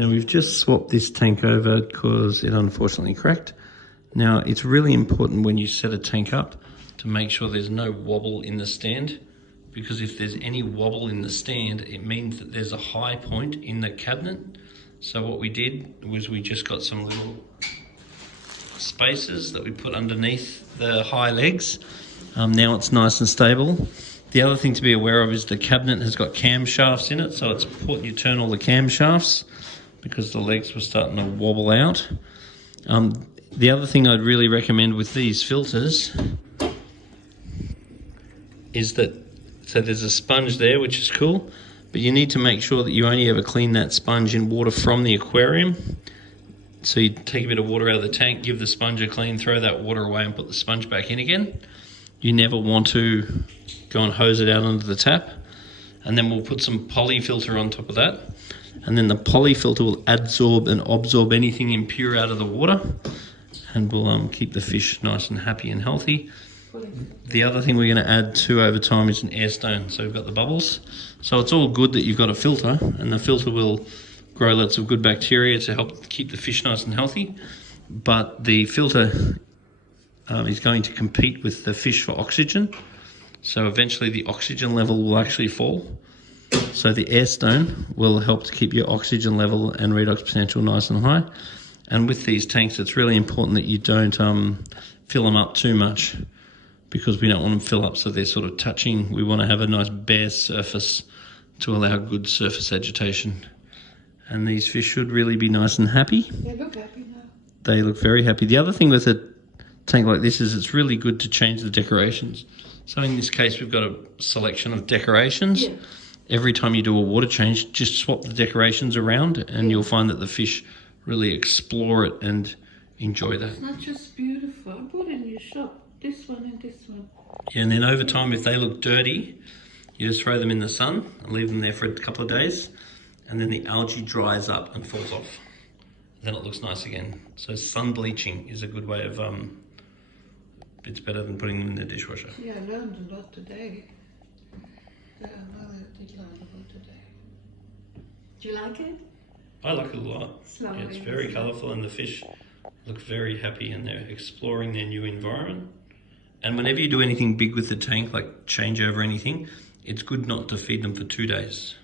And we've just swapped this tank over because it unfortunately cracked. Now, it's really important when you set a tank up to make sure there's no wobble in the stand, because if there's any wobble in the stand, it means that there's a high point in the cabinet. So what we did was we just got some little spacers that we put underneath the high legs. Now it's nice and stable. The other thing to be aware of is the cabinet has got camshafts in it, so it's important you turn all the camshafts because the legs were starting to wobble out. The other thing I'd really recommend with these filters is that, so there's a sponge there, which is cool, but you need to make sure that you only ever clean that sponge in water from the aquarium. So you take a bit of water out of the tank, give the sponge a clean, throw that water away and put the sponge back in again. You never want to go and hose it out under the tap. And then we'll put some poly filter on top of that. And then the poly filter will adsorb and absorb anything impure out of the water, and will keep the fish nice and happy and healthy. The other thing we're going to add to over time is an air stone. So we've got the bubbles. So it's all good that you've got a filter, and the filter will grow lots of good bacteria to help keep the fish nice and healthy. But the filter is going to compete with the fish for oxygen. So eventually the oxygen level will actually fall. So the air stone will help to keep your oxygen level and redox potential nice and high. And with these tanks, it's really important that you don't fill them up too much, because we don't want them to fill up so they're sort of touching. We want to have a nice bare surface to allow good surface agitation. And these fish should really be nice and happy. They look happy now. They look very happy. The other thing with a tank like this is it's really good to change the decorations. So in this case, we've got a selection of decorations. Yeah. Every time you do a water change, just swap the decorations around, and you'll find that the fish really explore it and enjoy that. It's not just beautiful. I bought it in your shop. This one and this one. Yeah, and then over time, if they look dirty, you just throw them in the sun and leave them there for a couple of days, and then the algae dries up and falls off. Then it looks nice again. So sun bleaching is a good way of, it's better than putting them in the dishwasher. Yeah, I learned a lot today. Yeah, I did learn a lot today. Do you like it? I like it a lot. Yeah, it's very colourful, and the fish look very happy, and they're exploring their new environment. And whenever you do anything big with the tank, like change over anything, it's good not to feed them for 2 days.